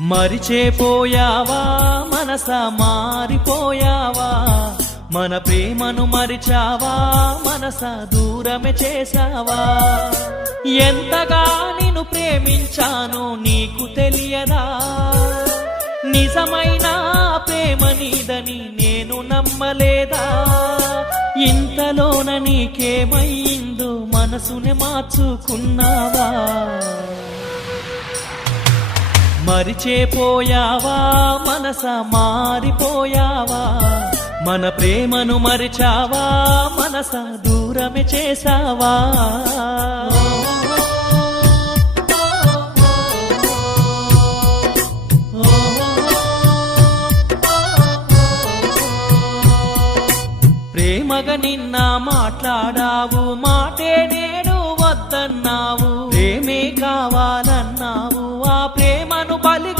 మరిచేపోయావా మనసా మారిపోయావా మన ప్రేమను మరిచావా మనసా దూరమే చేసావా ఎంతగా నిన్ను ప్రేమించానో నీకు తెలియదా నిజమైన ప్రేమ నీదని నేను నమ్మలేదా ఇంతలోన నీకేమయ్యిందో మనసునే మార్చుకున్నావా మరిచేపోయావా మనసా మారిపోయావా మన ప్రేమను మరిచావా మనసా దూరమే చేసావా ప్రేమగా నిన్న మాట్లాడావు మాటే నేను వద్దన్నావు ప్రేమే కావాలన్నా